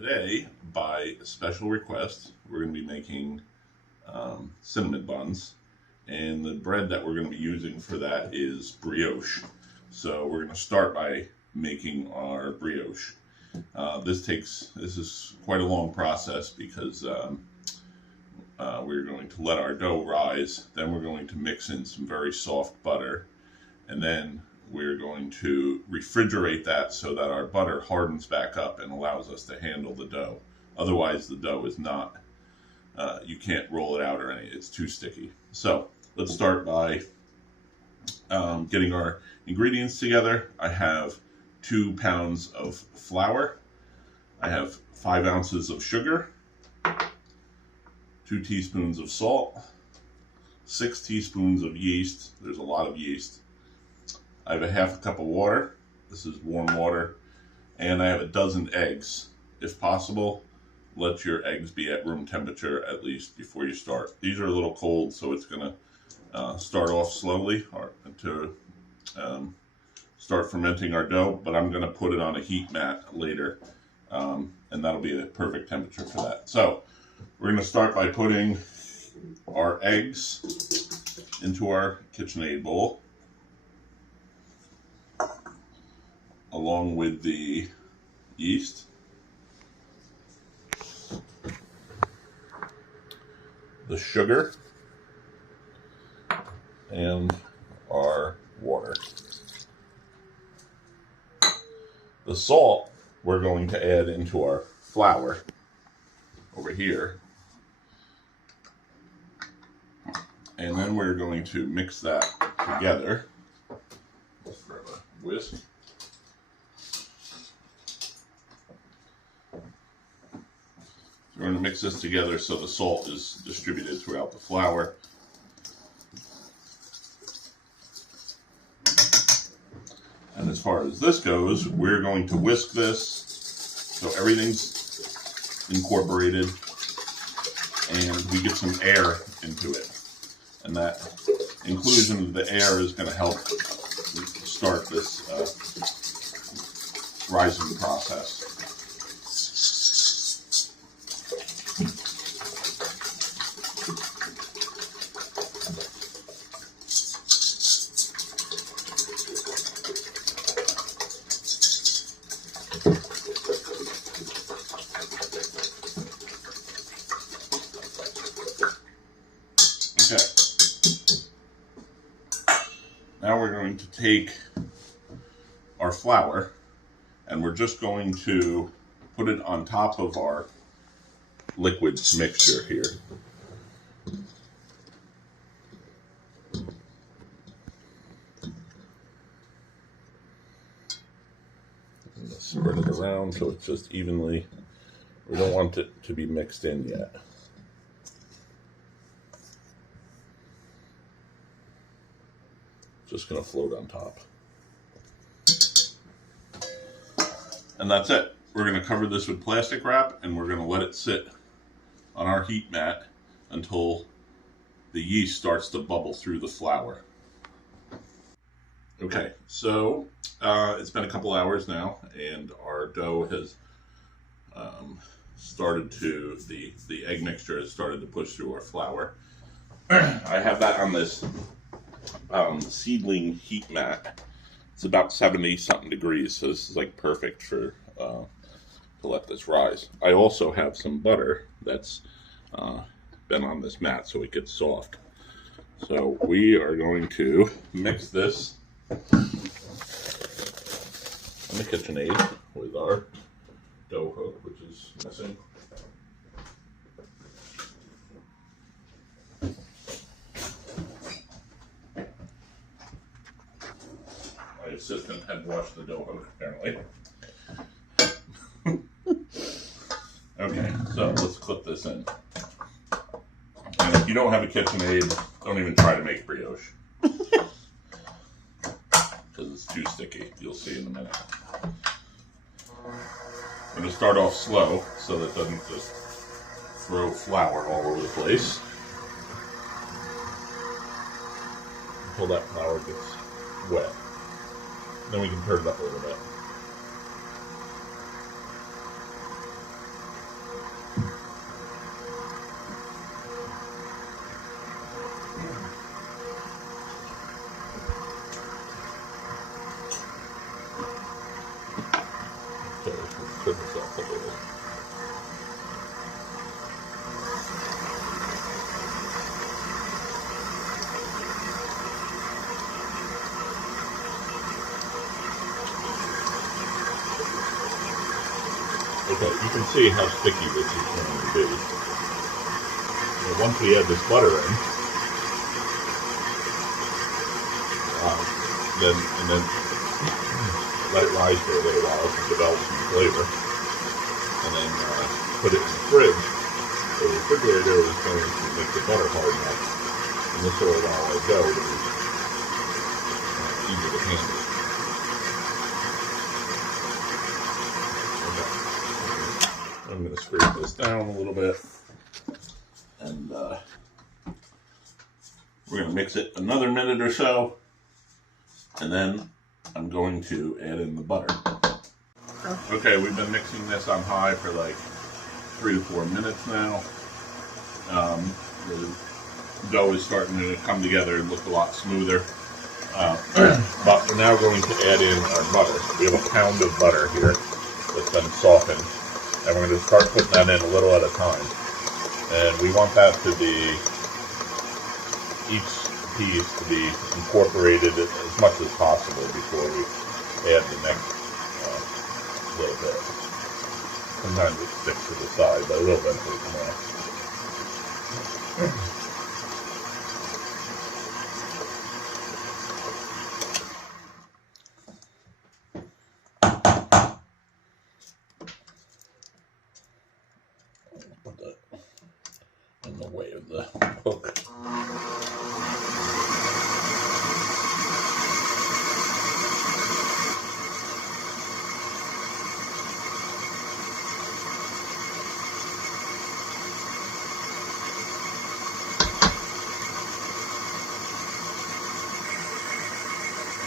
Today, by special request, we're going to be making cinnamon buns, and the bread that we're going to be using for that is brioche. So we're going to start by making our brioche. This is quite a long process because we're going to let our dough rise, then we're going to mix in some very soft butter, and then we're going to refrigerate that so that our butter hardens back up and allows us to handle the dough. Otherwise, the dough is not, you can't roll it out or anything. It's too sticky. So let's start by getting our ingredients together. I have 2 pounds of flour. I have 5 ounces of sugar, 2 teaspoons of salt, 6 teaspoons of yeast. There's a lot of yeast. I have a half cup of water. This is warm water. And I have a dozen eggs. If possible, let your eggs be at room temperature at least before you start. These are a little cold, so it's going to start off slowly to start fermenting our dough, but I'm going to put it on a heat mat later, and that'll be the perfect temperature for that. So we're going to start by putting our eggs into our KitchenAid bowl, along with the yeast, the sugar, and our water. The salt we're going to add into our flour over here, and then we're going to mix that together. Let's grab a whisk. We're going to mix this together so the salt is distributed throughout the flour. And as far as this goes, we're going to whisk this so everything's incorporated and we get some air into it. And that inclusion of the air is going to help start this rising process. Okay. Now we're going to take our flour and we're just going to put it on top of our liquid mixture here. Spread it around so it's just evenly. We don't want it to be mixed in yet. Just going to float on top. And that's it. We're going to cover this with plastic wrap and we're going to let it sit on our heat mat until the yeast starts to bubble through the flour. Okay, so it's been a couple hours now and our dough has started to, the egg mixture has started to push through our flour. I have that on this seedling heat mat. It's about 70 something degrees, so this is like perfect for to let this rise. I also have some butter that's been on this mat so it gets soft. So we are going to mix this in the KitchenAid with our dough hook, which is missing. My assistant had washed the dough hook, apparently. Okay, so let's clip this in. And if you don't have a KitchenAid, don't even try to make brioche. Because it's too sticky. You'll see in a minute. I'm going to start off slow so that it doesn't just throw flour all over the place. Until that flour gets wet. Then we can turn it up a little bit. Okay, you can see how sticky this is going to be. Once we add this butter in, then let it rise for a little while to develop some flavor, and then put it in the fridge. The refrigerator is going to make the butter harden up, and this will allow our dough to be easy to handle. Okay. I'm going to scrape this down a little bit, and we're going to mix it another minute or so, and then I'm going to add in the butter. Okay, we've been mixing this on high for like 3 to 4 minutes now. The dough is starting to come together and look a lot smoother. But we're now going to add in our butter. We have a pound of butter here that's been softened, and we're going to start putting that in a little at a time. And we want that to be, each piece to be incorporated as much as possible before we add the next little bit. Sometimes it sticks to the side, but it'll eventually come off. Put that in the way of the hook.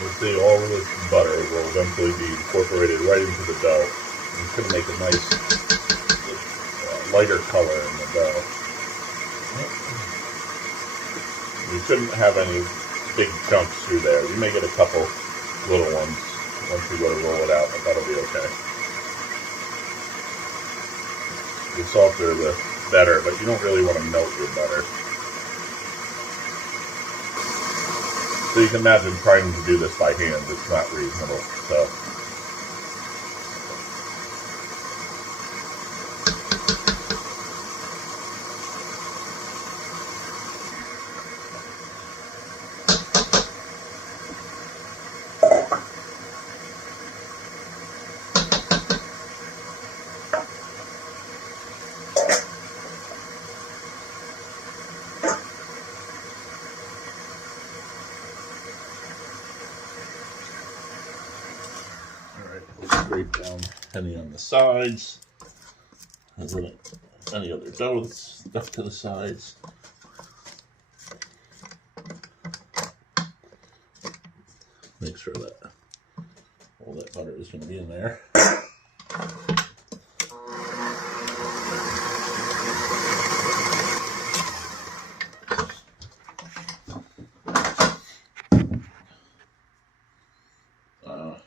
You'll see all of this butter will eventually be incorporated right into the dough. And it's going to make a nice lighter color in the dough. You shouldn't have any big chunks through there. You may get a couple little ones once you go to roll it out, but that'll be okay. The softer the better, but you don't really want to melt your butter. So you can imagine trying to do this by hand, it's not reasonable. So scrape down any on the sides, and then any other dough that's stuck to the sides. Make sure that all that butter is going to be in there.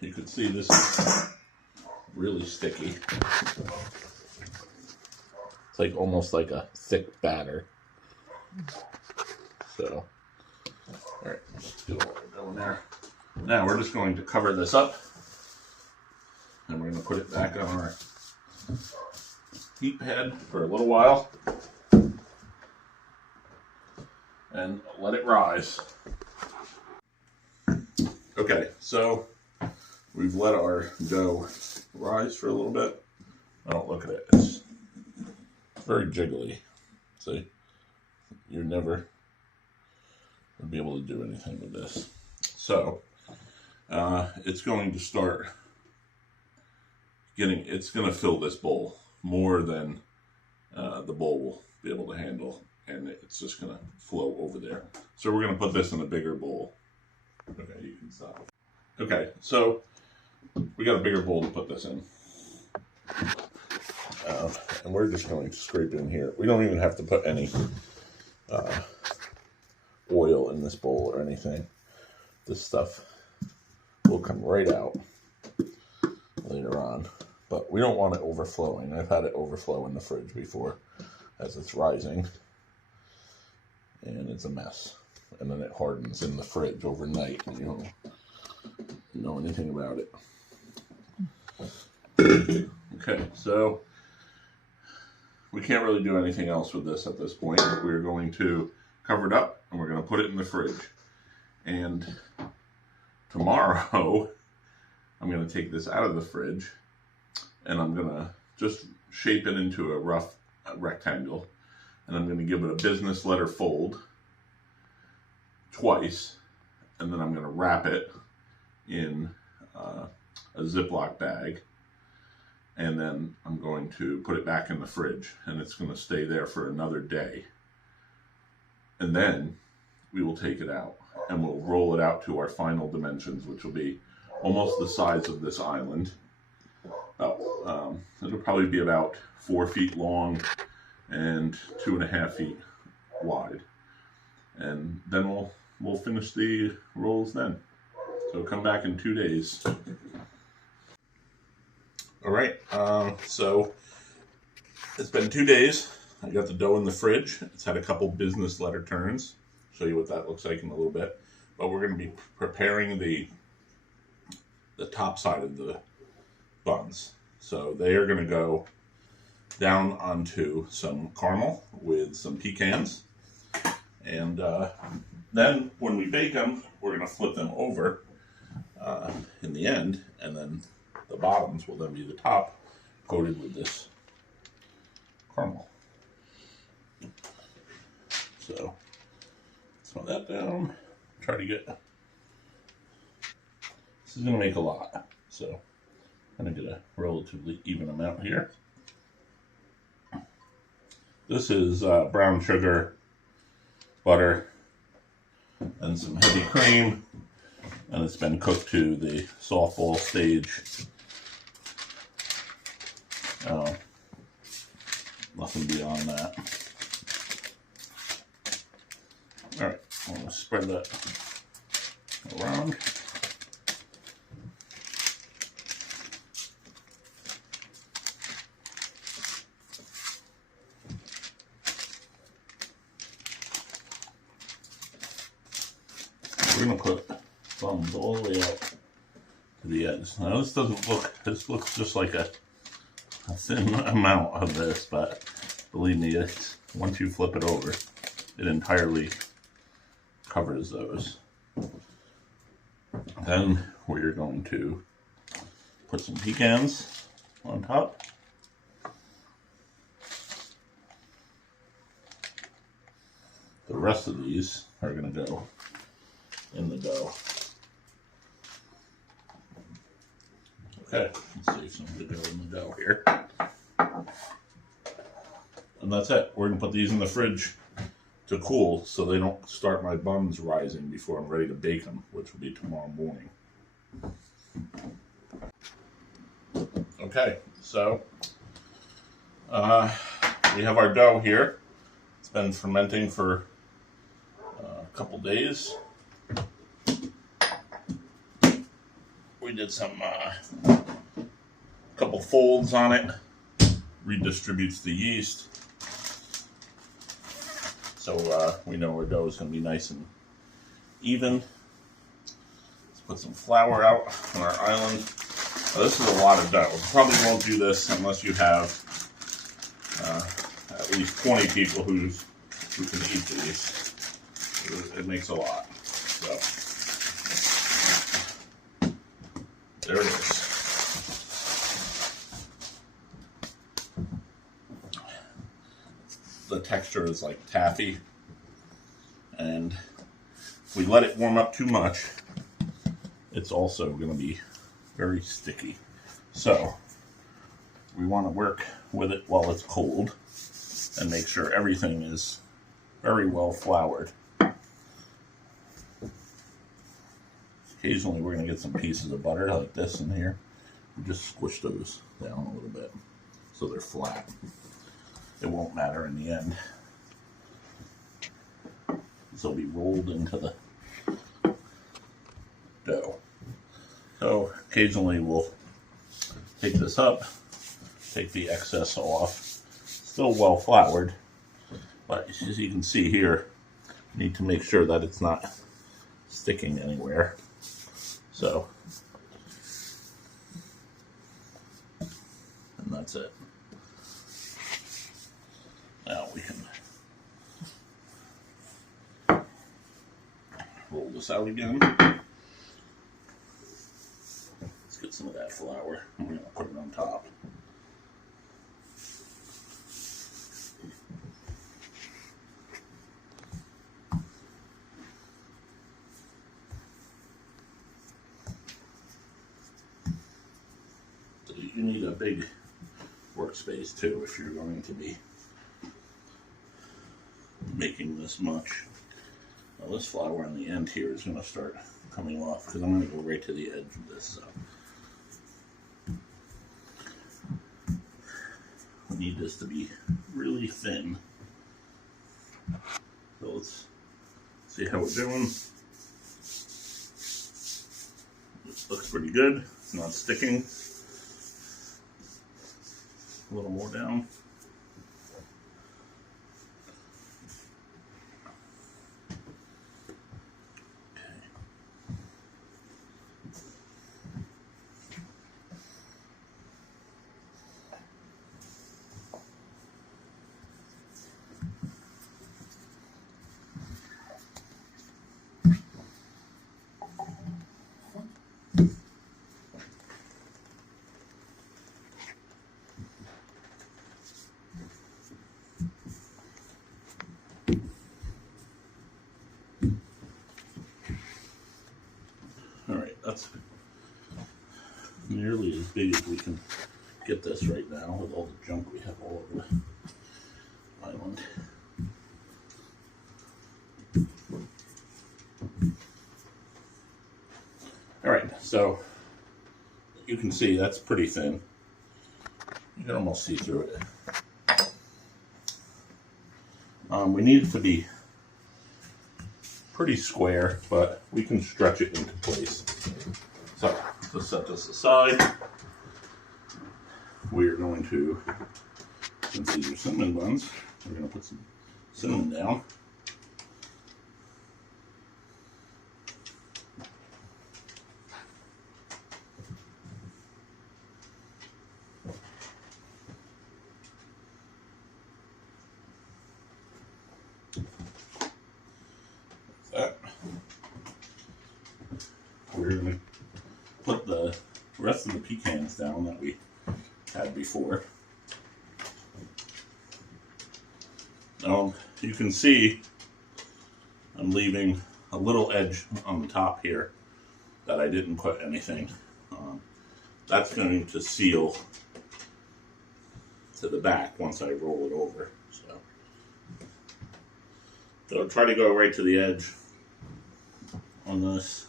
You can see this is really sticky. It's like almost like a thick batter. So, all right, let's do all we're going there. Now we're just going to cover this up, and we're going to put it back on our heat pad for a little while, and let it rise. Okay, so we've let our dough rise for a little bit. Oh, look at it. It's very jiggly. See? You never would be able to do anything with this. So, it's going to start getting, it's going to fill this bowl more than the bowl will be able to handle. And it's just going to flow over there. So we're going to put this in a bigger bowl. Okay, you can stop. Okay, so we got a bigger bowl to put this in. And we're just going to scrape in here. We don't even have to put any oil in this bowl or anything. This stuff will come right out later on. But we don't want it overflowing. I've had it overflow in the fridge before as it's rising. And it's a mess. And then it hardens in the fridge overnight and you don't know anything about it. Okay, so we can't really do anything else with this at this point. We're going to cover it up and we're going to put it in the fridge. And tomorrow, I'm going to take this out of the fridge and I'm going to just shape it into a rough rectangle. And I'm going to give it a business letter fold twice. And then I'm going to wrap it in a Ziploc bag. And then I'm going to put it back in the fridge. And it's going to stay there for another day. And then we will take it out. And we'll roll it out to our final dimensions, which will be almost the size of this island. It'll probably be about 4 feet long and 2.5 feet wide. And then we'll finish the rolls then. So come back in 2 days. All right, so it's been 2 days. I got the dough in the fridge. It's had a couple business letter turns. Show you what that looks like in a little bit. But we're going to be preparing the top side of the buns. So they are going to go down onto some caramel with some pecans. And then when we bake them, we're going to flip them over in the end. And then the bottoms will then be the top coated with this caramel. So throw that down. Try to get. This is going to make a lot. So I'm going to get a relatively even amount here. This is brown sugar, butter, and some heavy cream. And it's been cooked to the softball stage. Nothing beyond that. All right, I'm going to spread that around. We're going to put buns all the way out to the edge. Now this doesn't look, this looks just like a thin amount of this, but believe me, it's, once you flip it over, it entirely covers those. Then we're going to put some pecans on top. The rest of these are going to go in the dough. Okay, let's save some of the dough in the dough here. And that's it. We're going to put these in the fridge to cool so they don't start my buns rising before I'm ready to bake them, which will be tomorrow morning. Okay, so we have our dough here. It's been fermenting for a couple days. We did some couple folds on it, redistributes the yeast, so we know our dough is going to be nice and even. Let's put some flour out on our island. Now, this is a lot of dough. Probably won't do this unless you have at least 20 people who can eat these. It makes a lot. So there it is. The texture is like taffy, and if we let it warm up too much, it's also going to be very sticky. So we want to work with it while it's cold and make sure everything is very well floured. Occasionally we're going to get some pieces of butter like this in here. We just squish those down a little bit so they're flat. It won't matter in the end. This will be rolled into the dough. So occasionally we'll take this up, take the excess off. Still well floured, but as you can see here, you need to make sure that it's not sticking anywhere. So, and that's it. this out again. Let's get some of that flour. I'm going to put it on top. So you need a big workspace too if you're going to be making this much. Well, this flour on the end here is going to start coming off because I'm going to go right to the edge of this. So we need this to be really thin. So let's see how we're doing. This looks pretty good. It's not sticking. A little more down. Alright, that's nearly as big as we can get this right now with all the junk we have all over the island. Alright, so you can see that's pretty thin. You can almost see through it. We need it to be pretty square, but we can stretch it into place. So, to set this aside, we are going to, since these are cinnamon buns, we're going to put some cinnamon down. That. We're going to put the rest of the pecans down that we had before. You can see I'm leaving a little edge on the top here that I didn't put anything. That's going to seal to the back once I roll it over. So try to go right to the edge on this.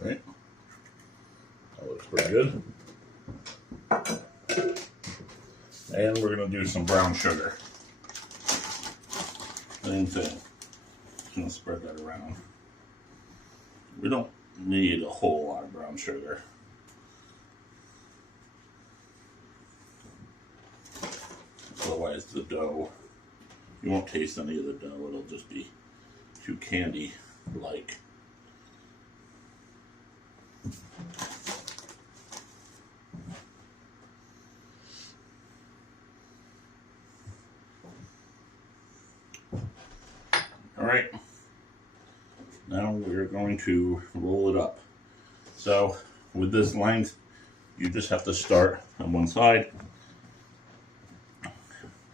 Right, that looks pretty good. And we're going to do some brown sugar. Same thing. Just going to spread that around. We don't need a whole lot of brown sugar. Otherwise the dough, you won't taste any of the dough, it'll just be too candy-like. Alright, now we're going to roll it up. So with this length, you just have to start on one side,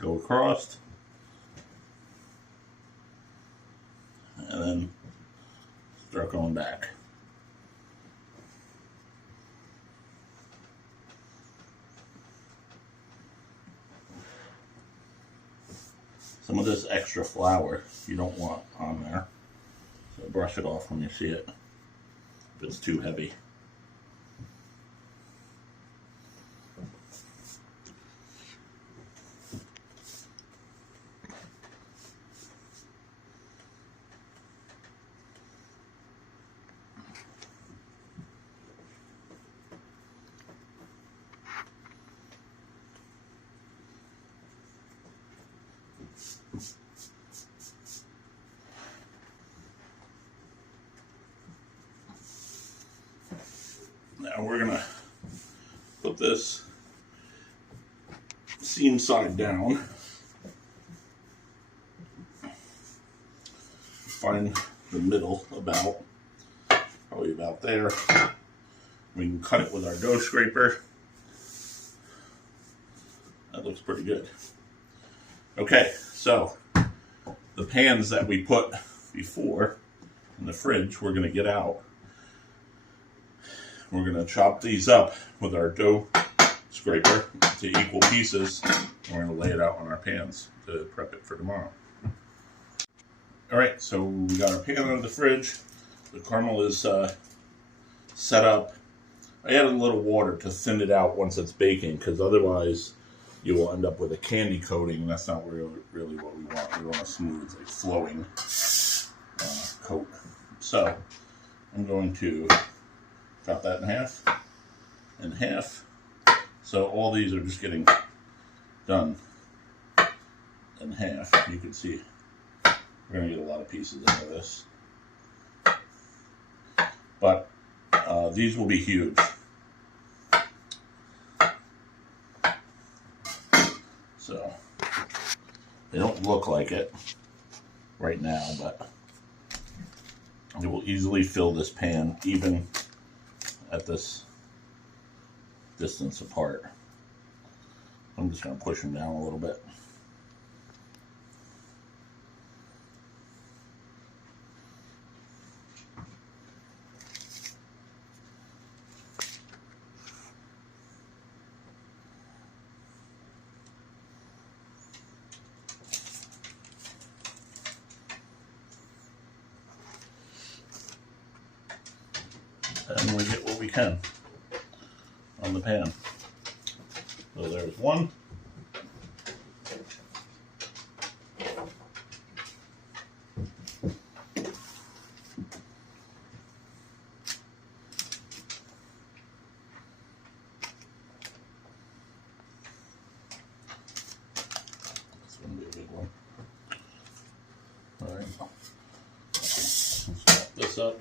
go across, and then start going back. Some of this extra flour you don't want on there, so brush it off when you see it if it's too heavy. Now we're gonna put this seam side down. Find the middle probably about there. We can cut it with our dough scraper. That looks pretty good. Okay, so the pans that we put before in the fridge, we're going to get out. We're going to chop these up with our dough scraper to equal pieces. And we're going to lay it out on our pans to prep it for tomorrow. All right, so we got our pan out of the fridge. The caramel is set up. I added a little water to thin it out once it's baking, because otherwise you will end up with a candy coating, and that's not really what we want. We want a smooth, like flowing coat. So I'm going to chop that in half. So all these are just getting done in half. You can see we're going to get a lot of pieces out of this. But these will be huge. So they don't look like it right now, but it will easily fill this pan even at this distance apart. I'm just going to push them down a little bit. And we get what we can on the pan. So there's one. That's going to be a big one. All right. Let's wrap this up.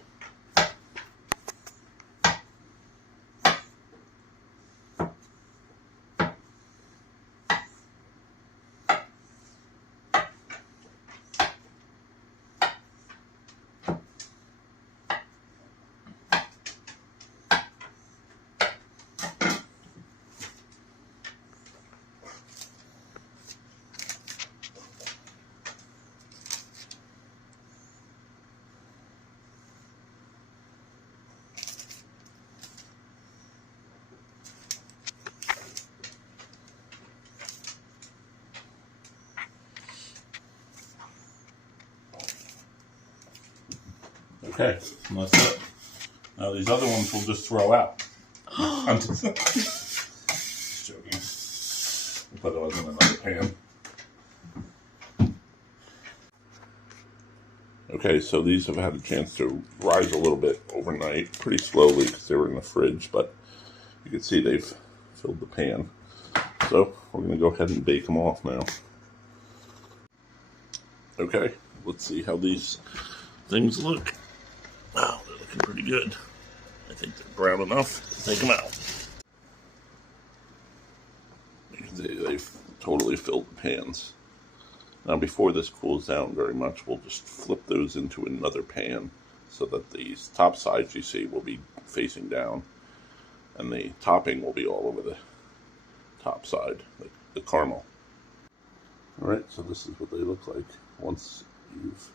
Okay, and that's it. Now these other ones we'll just throw out. Just joking. We'll put those in another pan. Okay, so these have had a chance to rise a little bit overnight, pretty slowly because they were in the fridge, but you can see they've filled the pan. So we're going to go ahead and bake them off now. Okay, let's see how these things look. Wow, they're looking pretty good. I think they're brown enough to take them out. You can see they've totally filled the pans. Now before this cools down very much, we'll just flip those into another pan so that these top sides you see will be facing down and the topping will be all over the top side, like the caramel. Alright, so this is what they look like once you've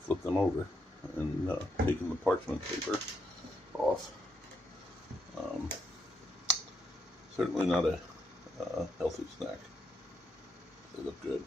flipped them over and taken the parchment paper off. Certainly not a healthy snack. They look good.